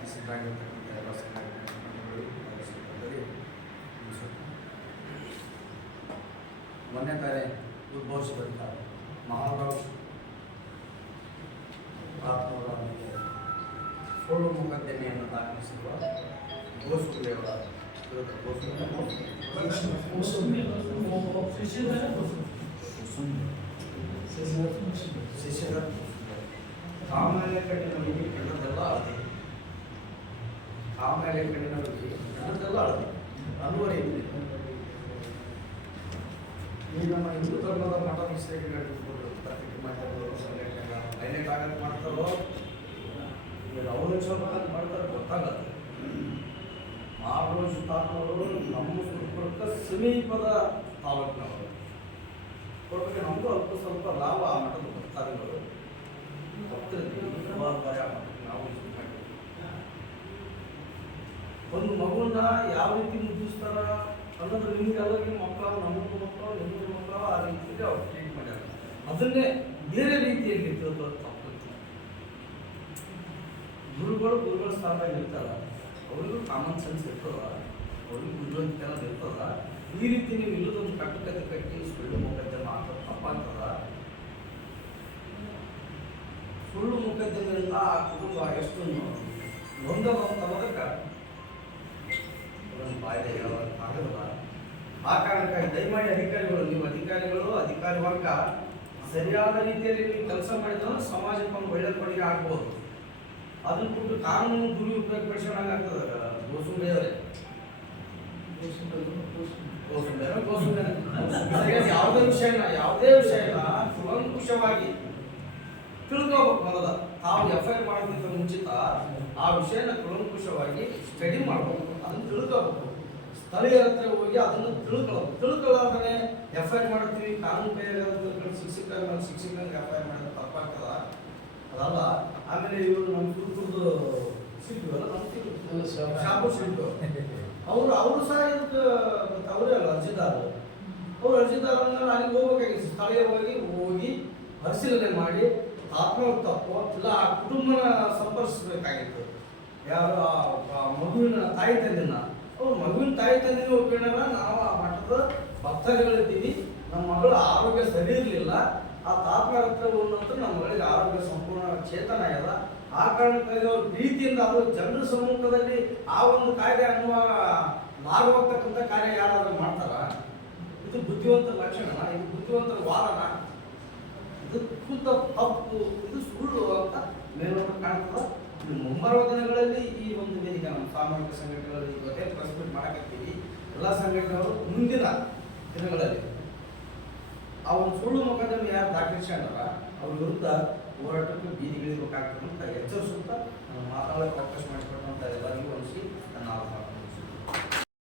ಹೆಸರಾಗಿರ್ತಕ್ಕಂಥ ಎಲ್ಲ ಸಂಘಟನೆಗಳು ಮೊನ್ನೆ ತಾನೇ ಉದ್ಭವಿಸಿದಂಥ ಮಹಾರಾಜ್ ಆತ್ಮವರ ಮೇಲೆ ಸುಳ್ಳು ಮೊಕದ್ದಮೆಯನ್ನು ದಾಖಲಿಸಿರುವ ಗೋಸುಳಿಯವರ ವಿರುದ್ಧ ಶಿಷ್ಯರ ಕಾಮಲೆ ಕಣ್ಣಿನವರಿಗೆ ಕಂಡದೆಲ್ಲ ಅಳದೆ, ಕಾಮಲೆ ಕಣ್ಣಿನವರಿಗೆ ಕಂಡದೆಲ್ಲ ಅಳದೆ ಅನ್ನುವರಿಯಲ್ಲಿ ಈ ನಮ್ಮ ಹಿಂದೂ ಧರ್ಮದ ಮಠ ಮಿಸ್ಟೇಕ್ಗಳು ಪತ್ರಿಕೆ ಮಾಧ್ಯಮದವರು ಸಂಘಟನೆಗಳ ಹೈಲೈಟ್ ಆಗಕ್ಕೆ ಮಾಡ್ತಾರೋ ಅವಲಕ್ಷಣವಾಗಿ ಮಾಡ್ತಾರೆ ಗೊತ್ತಾಗಲ್ಲ. ಮಹಾರಾಜ ತಾತನವರು ನಮ್ಮ ಸುರಪುರಕ್ಕೆ ಸಮೀಪದ ತಾಲೂಕಿನವರು ಕೊಟ್ಟಿಗೆ ನಮಗೂ ಅಲ್ಪ ಸ್ವಲ್ಪ ಲಾಭ ಆ ಮಠದ ಭಕ್ತಾದಿಗಳು ಜವಾಬ್ದಾರಿ ಆ ಮಠಕ್ಕೆ ನಾವು ಒಂದು ಮಗುವನ್ನ ಯಾವ ರೀತಿ ಮುದ್ದಿಸ್ತಾರ ಅನ್ನೋದು ನಿಮಗೆಲ್ಲರಿಗೂ ಮಕ್ಕಳು ನಮಗೂ ಮಕ್ಕಳು ನಿಮಗೂ ಮಕ್ಕಳು ಆ ರೀತಿಯಲ್ಲಿ ಅವ್ರು ಟ್ರೀಟ್ ಮಾಡ್ಯಾರ. ಅದನ್ನೇ ಬೇರೆ ರೀತಿಯಲ್ಲಿ ತಿಳ್ಕೊಳ್ಳೋದು ತಪ್ಪು. ಗುರುಗಳ ಸ್ಥಾನದಾಗ ಇರ್ತಾರ, ಅವ್ರಿಗೂ ಕಾಮನ್ ಸೆನ್ಸ್ ಇರ್ತದ, ಅವ್ರಿಗೂ ಬುದ್ಧಿವಂತಿಕೆಲ್ಲ ಇರ್ತದ. ಈ ರೀತಿ ನೀವು ಇಲ್ಲದೊಂದು ಕಟ್ಟುಕತೆ ಕಟ್ಟಿ ಸುಳ್ಳು ಮೊಕದ್ದಮೆ ಹಾಕೋದು ತಪ್ಪಾಗ್ತದ. ಸುಳ್ಳು ಮೊಕದ್ದಮೆಯಿಂದ ಆ ಕುಟುಂಬ ಎಷ್ಟು ನೊಂದಕ್ಕೆ ಬಾಯ್ದೆ ಆಗಲ್ಲ. ಆ ಕಾರಣಕ್ಕಾಗಿ ದಯಮಾಡಿ ಅಧಿಕಾರಿಗಳು, ನೀವು ಅಧಿಕಾರಿ ವರ್ಗ ಸರಿಯಾದ ರೀತಿಯಲ್ಲಿ ನೀವು ಕೆಲಸ ಮಾಡಿದ್ರೆ ಸಮಾಜಕ್ಕೆ ಒಂದು ಒಳ್ಳೆ ಕೊಡುಗೆ ಆಗ್ಬೋದು. ಅದನ್ನ ಕೊಟ್ಟು ಕಾನೂನು ದುರುಪಯೋಗಪಡಿಸೋಣಾಗ್ತದೆ. ಗೋಸುಂಡೆಯವರೇ ಯಾವುದೇ ವಿಷಯನ ಕೂಲಂಕುಷವಾಗಿ ತಿಳ್ಕೋಬೇಕು. ಮೊದಲ ತಾವು FIR ಮಾಡೋದಕ್ಕಿಂತ ಮುಂಚಿತ ಆ ವಿಷಯನ ಕೂಲಂಕುಷವಾಗಿ ಸ್ಟಡಿ ಮಾಡಬೇಕು, ಅದನ್ನು ತಿಳ್ಕೋಬೇಕು. ಸ್ಥಳೀಯರ ಹತ್ರ ಹೋಗಿ ಅದನ್ನು ತಿಳ್ಕೊಳ್ಳೋದನ್ನೇ FIR ಮಾಡ್ತೀವಿ. ಕಾನೂನು ಕೈಯಾಗ ಶಿಕ್ಷಕರಿಗೆ FIR ಮಾಡೋದು ತಪ್ಪಾಗ್ತದ, ಅದಲ್ಲ. ಆಮೇಲೆ ಇವರು ನಮ್ಮ ಸುರಪುರದ್ದು ಸಿಗ್ತೀವಲ್ಲ, ನಮ್ಮ ಶಾಪುರ್ ಸಿಟ್ಟು ಅವರು ಸಹ ಇದಕ್ಕೆ ಅವರೇ ಅಲ್ಲ ಅರ್ಜಿದಾರರು. ಅವರು ಅರ್ಜಿದಾರನ್ನ ಅಲ್ಲಿಗೆ ಹೋಗ್ಬೇಕಾಗಿತ್ತು, ಸ್ಥಳೀಯವಾಗಿ ಹೋಗಿ ಪರಿಶೀಲನೆ ಮಾಡಿ ಆತ್ಮವ್ರ ತಪ್ಪು ಇಲ್ಲ ಆ ಕುಟುಂಬನ ಸಂಪರ್ಕಿಸಬೇಕಾಗಿತ್ತು. ಯಾರು ಆ ಮಗುವಿನ ತಾಯಿ ತಂದೆನ, ಅವ್ರು ಮಗುವಿನ ತಾಯಿ ತಂದೆನ ಒಪ್ಪಿಕೊಂಡಾಗ ನಾವು ಆ ಮಠದ ಭಕ್ತರುಗಳಿದ್ದೀವಿ, ನಮ್ಮ ಮಗಳ ಆರೋಗ್ಯ ಸರಿ ಇರಲಿಲ್ಲ, ಆ ತಾತ್ಮರ ಹತ್ರ ನಂತರ ನಮ್ಮ ಮಗಳಿಗೆ ಆರೋಗ್ಯ ಸಂಪೂರ್ಣ ಚೇತನ ಇದೆ. ಆ ಕಾರಣಕ್ಕಾಗಿ ಅವ್ರ ಪ್ರೀತಿಯಿಂದ ಅವರು ಜನರ ಸಮ್ಮುಖದಲ್ಲಿ ಆ ಒಂದು ಕಾರ್ಯ ಅನ್ನುವಾಗ ಮಾರುವಾಗ್ತಕ್ಕಂಥ ಕಾರ್ಯ ಯಾರಾದ್ರೂ ಮಾಡ್ತಾರ? ಇದು ಬುದ್ಧಿವಂತರ ಲಕ್ಷಣ, ಇದು ಬುದ್ಧಿವಂತರ ವಾದನ, ಇದು ಶುದ್ಧ ತಪ್ಪು, ಇದು ಸುಳ್ಳು ಅಂತ ಮೇಲ್ನೋಟ ಕಾಣ್ತದ. ಮುಂಬರುವ ದಿನಗಳಲ್ಲಿ ಈ ಒಂದು ವೇದಿಕೆ ನಮ್ಮ ಸಾಮಾಜಿಕ ಸಂಘಟನೆಗಳಲ್ಲಿ ಇವತ್ತೇ ಪ್ರೆಸ್ ಮೀಟ್ ಮಾಡಕತ್ತೀವಿ. ಎಲ್ಲ ಸಂಘಟನೆಗಳು ಮುಂದಿನ ದಿನಗಳಲ್ಲಿ ಆ ಒಂದು ಸುಳ್ಳು ಮೊಕದ್ದಮೆ ಯಾರು ದಾಖಲಿಸ್ಕೊಂಡಾರ ಅವ್ರ ವಿರುದ್ಧ ಹೋರಾಟಕ್ಕೆ ಬೀದಿಗಿಳಿಬೇಕಾಗ್ತದೆ ಅಂತ ಎಚ್ಚರಿಸುತ್ತಾ ಮಾತಾಡೋಕ್ಕೆ ಅವಕಾಶ ಮಾಡಿಕೊಟ್ಟಂತ ಎಲ್ಲರಿಗೂ ಅನಿಸಿ ನನ್ನ